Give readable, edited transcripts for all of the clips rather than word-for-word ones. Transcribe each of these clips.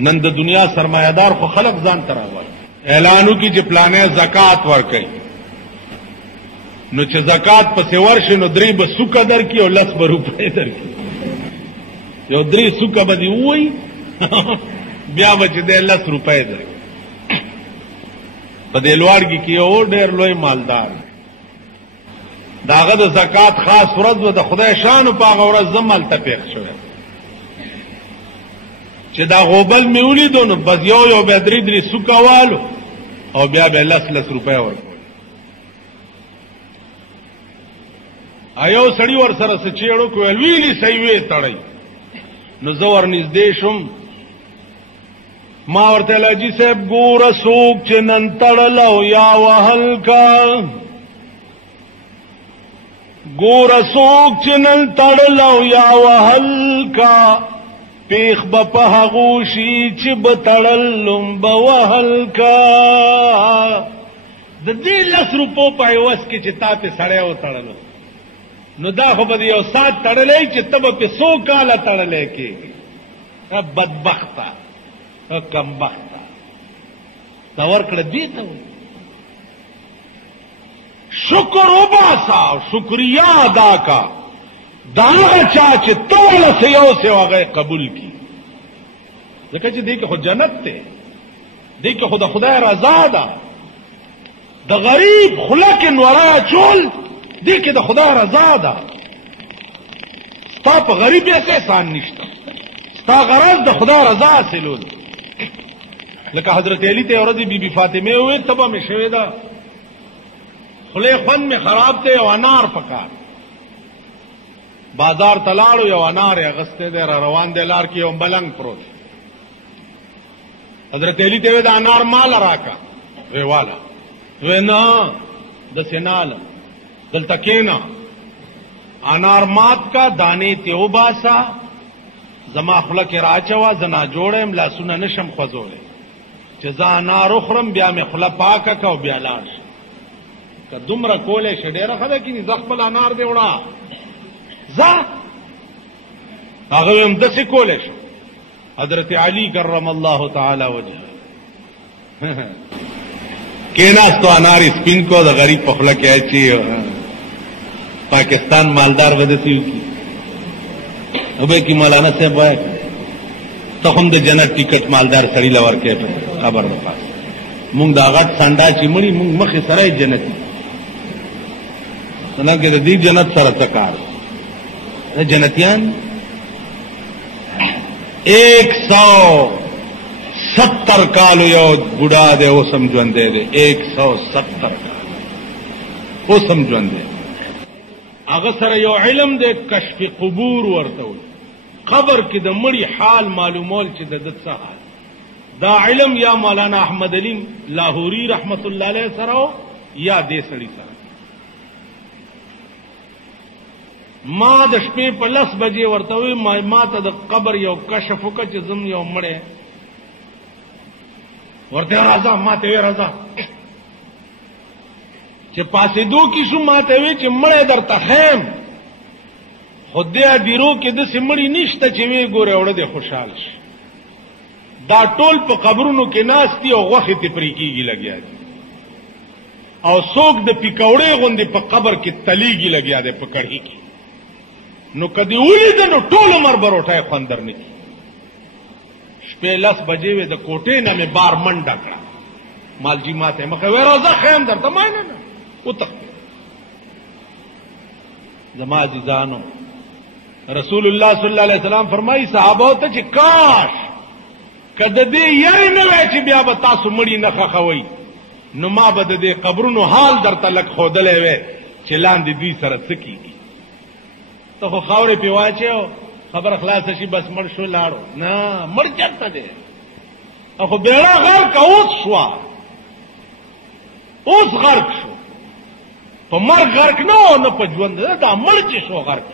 نن د دنیا سرمایدار خو خلق ځان ته راوایي اعلانو کې چې پلانې زکات ورکړي نو چې زکات پسې ورشي نو 3 به سوکه درکړي او 10 به روپۍ درکړي یو 3 سوکه به دې ووایي بیا به چې دی 10 روپۍ درکړي په دې لوړګي کې یو ډېر لوی مالدار د هغه د زکات خاص ورځ به د خدای شانو په هغه ورځ زه هلته پېښ شوی چې دا غوبل مې ولیدو نو بس یو بیا 3 سوکه والو او بیا به 10 روپۍ ورکړل ایو سړی ور سره سچېړو کویل ویلی صحیح وې تړی نو زه ورنږدې شوم ما ورته لاجی صاحب ګوره څوک چې نن تړلو یا وهل کا ګوره څوک چې نن تړلو یا وهل کا پیخ به په هغو شي چې به تړلم به وهل کا د دې 10 روپو په عوض کې چې تا پې سړی وتړلو نو دا خو به یو ساعت تړلی چې ته به پې 100 کاله تړلی کېږي بدبخته کمبخته دا ورکړه دې ته وایي شکر وباسه او شکریه ادا کا دا هغه چا چې ته له څه یو څه هغه قبول کړي ځکه چې دې کې خو جنت دی دې کې خو د خدای رضا ده د غریب خوله کې نورا چول دې کې د خدای رضا ده ستا په غریب یې احسان نشته ستا غرض د خدای رضا حاصلول لکه حضرت علی ته ورځ بی فاطمه وې تبه مې شوې ده خله خوند مې خراب ته او انار پکار بازار تلاړو یو انار یې غسته ده روان دی لار کې یو ملنګ پروت حضرت علی ته دا انار مال راکا وی والا وی نه د سینال دلته کېنا انار مات کا دانې ته وباسا زما خله کې راچوا زنا جوړم لاسونه نشم خوځولې چې ځا انار اخرم بیا مې خله پاکه کا او بیا لاړ که دومره کولې شډېره خله کې نه خپل انار دی وړه ځا هغه هم داسې کولې شو حضرت علی کرم الله تعالی وجهه کېناستو انار سپین کو د غریب په خوله کې اچي پاکستان مالدار ودسی کی اوبه کی مولانا صاحب وای ته هم د جنت ټیکټ مالدار سړی لور کې خبر نه پاس مونږ دا غټ سانډا چې مړی مونږ مخې سره جنتی څنګه کې د دې جنت سره تکار د جنتیان 170 کالو یو بوډا دی او سم ژوندې دی 170 کال او سم ژوندې هغه سره یو علم دی کشف قبور ورته وي قبر کې د مړي حال معلومول چې د څه حال دا علم یا مولانا احمد علی لاهوری رحمت الله علیه سره یا دې سړي سره ما د شپې په 10 بجې ورته وي ما ته د قبر یو کشف وکړ چې زم یو مړی ورته راځه ما ته وی راځه چې پاسې دو کې شو ما ته وی چې مړی درته خیم خو دې ډیرو کې د سمړی نشته چې وی ګوره وړه دې خوشحال شي دا ټول په قبرونو کې ناشتي او غوښې ته پرې کېږي لګیا دي او څوک د پکوړې غوندې په قبر کې تلیږي لګیا دی په کړهي کې نو کدی ولید نو ټول عمر بروټه خوندر نه کی شپې 10 بجې وې د کوټې نه مې بار منډه کړه مالجی ماته مخه وې راځه خیم درته ما نه وته زما عزیزانو رسول الله صلی الله علیه وسلم فرمایي صحابه ته چې کاش کده دې یې نه وای چې بیا به تاسو مړی نه خخوي نو ما به د دې قبرونو حال درته لک خودلې وې چې لاندې دوی سره سکیږي ته خو خاورې په واچو خبر خلاص شي بس مړ شو لاړو نه مړ چرته دی خو بیړه غرق اوس شو اوس غرق شو په مرګ غرق نه په ژوند دا مړ چې شو غرق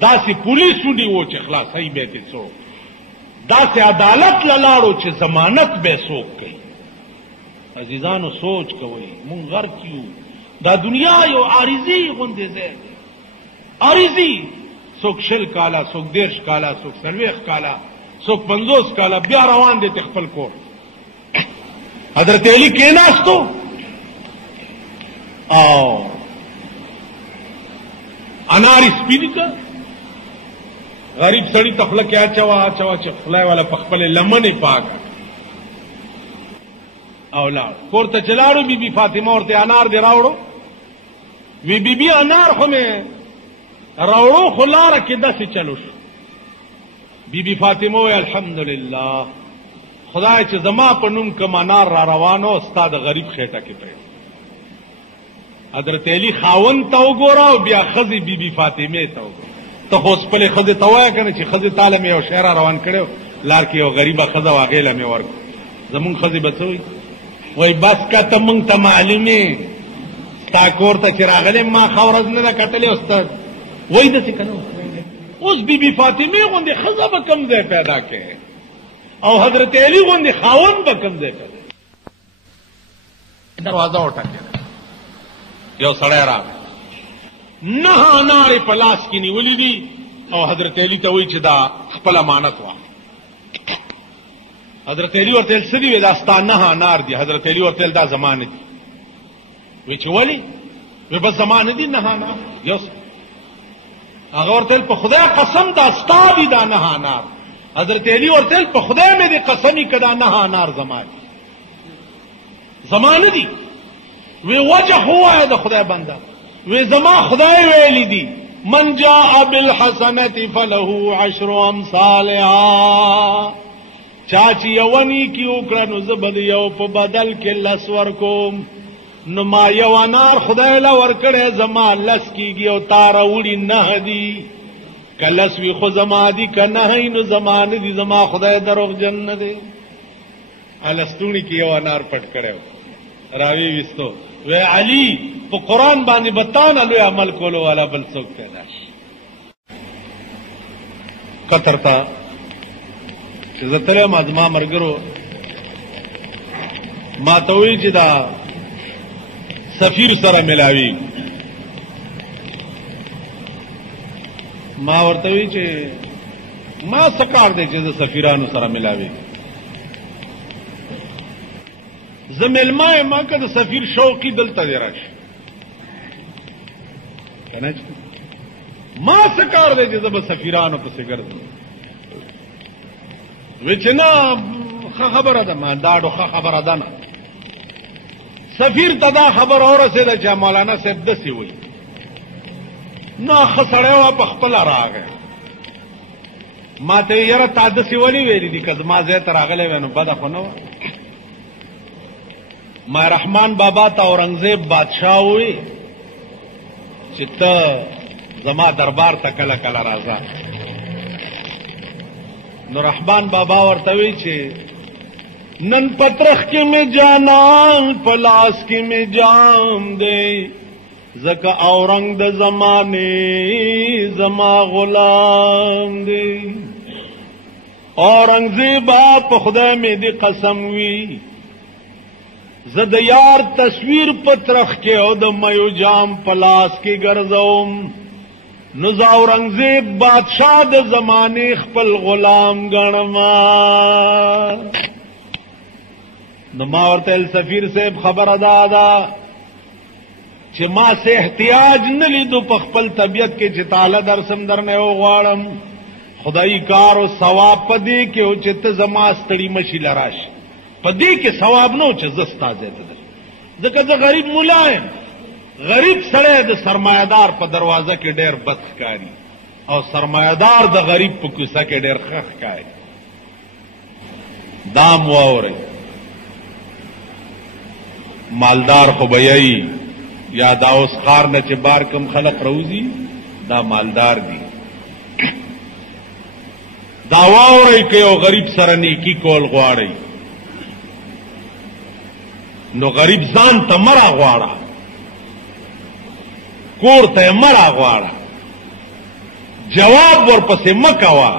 داسې پولیسو دی و چې خلاصای به ته څوک داسې عدالت لاړو چې ضمانت به څوک کوي عزیزانو سوچ کوئ مونږ غرق یو دا دنیا یو عارضی غوندې ځای عارضی څوک 60 کاله څوک 10 کاله څوک 40 کاله څوک 50 کاله بیا روان دي خپل کور. حضرت علی کېناستو او اناری سپین کا غریب سړی تخله کې اچوا چې خلای والا په خپل لمنې پاک او لا کور ته چلاړو. بی بی فاطمه ورته انار دی راوړو. وی بی بی انار خو مې راوړو خو لاره کې داسې چلو شو. بی بی فاطمه وی الحمدلله خدای چې زما په نوم کوم انار را روانو استاد غریب خېټه کې پرې. حضرت علی خاون ته وګوره او بیا خزي بی بی فاطمه ته وګوره. ته خو خپل خزي ته وایې کنه چې خزي تعالی مې یو شعر روان کړو لار کې یو غریبه خزه واغېله مې ورک زمون خزي بچوي. وای بس کا ته مونږ ته معلومه تا کور ته چې راغلې ما خورز نه کټلې استاد. وای دې کنه اوس بی بی فاطمه غوندې خزه به کم ځای پیدا کړي او حضرت علی غوندې خاون به کم ځای پیدا. دروازه وټکه یو سړی راغی 9 انارې په لاس کې نیولې دي او حضرت علی ته وایي چې دا خپل امانت واخله. حضرت علی ورته څه دي؟ دا ستا 9 انار دي. حضرت علی ورته دا زمانه دي. وی چې ولې؟ وی بس زمانه دي 9 انار. یوس هغه ورته په خدای قسم دا ستا دي دا 9 انار. حضرت علی ورته په خدای مې دې قسمی کدا 9 انار زمانه زمانه دي. وی وجه هوا د خدای بنده. وی زما خدای ویلی دي من جاء بالحسنه فله 10 امثالها. چاچی یونی کی وکړه نو زبد یو په بدل کې لس ورکوم. نو ما یو انار خدای له ورکړې زما لس کیږي او تار وړي 9 دي. کلس وی خو زما دي کنه نو زمانه دي زما خدای دروغ جن دی. الستونی کې یو انار پټ کړو راوی وستو. وی علی په قران باندې بتان لوی عمل کولو والا بل څوک پیدا شي. کترتا چې زتره ما زما مرګرو ما ته وی چې دا سفیر سره ملاوي. ما ورته وی چې ما سکار دی چې سفیرانو سره ملاوي. زملمای ما که د سفیر شوقي دلته دی راشي کنه ما سکار دی چې زب سفیرانو پسې ګرځم. وی چې نه خبره ده ما داډو خبره ده نه. سفیر ته دا خبر اورسېده چې مولانا صاحب داسې وایي. نه ښه سړی وه په خپله راغی. ما ته یې یاره تا داسې ولې ویلي دي که زما ځای ته راغلی وی نو بده خو نه وه. ما رحمان بابا ته اورنګزیب بادشاه وی چې ته زما دربار ته کله کله راځه. نو رحمان بابا ورته وی چې نن پترخ کې می جانان پلاس کې می جام دے زکا اورنګ د زمانه زما غلام دے. اورنګزیبا په خدای می دی قسم وی زد یار تصویر پترخ کې او د مایو جام پلاس کې ګرځوم. نو ز اورنګزیب بادشاہ د زمانه خپل غلام ګڼما. نو ما ورته سفیر صاحب خبر ادا ده چې ما سه احتیاج نه لیدو په خپل طبیعت کې چې تعالی درسم درنه وغواړم. خدای کار او ثواب پدې کې او چې ته زما ستړي مشي لراش پدې کې ثواب نو چې زستا زیاته ده. ځکه زه غریب مولا یم. غریب سړی د سرمایدار په دروازه کې ډېر بد ښکاري او سرمایدار د غریب په کوڅه کې ډېر ښه ښکاري. دام واورئ مالدار خو بیایی یا دا اوس خار نه چې بار کم خلق روزي دا مالدار دي. دا واورئ که یو غریب سره نیکی کول غواړئ نو غریب ځان ته مرا غواړه کور ته مرا غواړه. جواب ورپسې مکوه.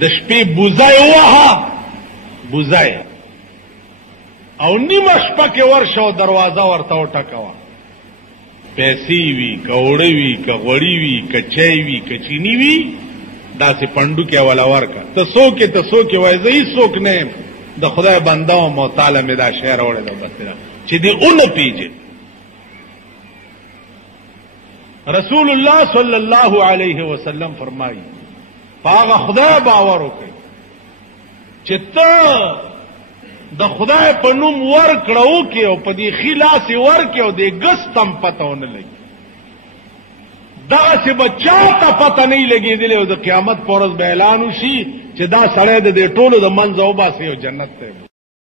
د شپې بوزای وها بوزای او نیمه شپه کې ورشه او دروازه ورته وټکوه. پیسې وي که اوړه وي که غوړي وي که چای وي که چینی وي داسې پندو کې ولا ورکا ته څوک وای زه هیڅ څوک نه یم د خدای بنده وم او تعالی مې دا شعر وړی دی بس چې دې اونه پیژې رسول الله صلی الله علیه وسلم فرمایي پاغه خدای باور وکړي چې ته د خدای په نوم ورکړو کې او په دې خلاص ورکې او دې ګستم پتهونه لګي دغسې به چاته پته نه لګېدلې او د قیامت په ورځ به اعلان وشي چې دا سړی د دې ټولو د منځه وباسي او جنت ته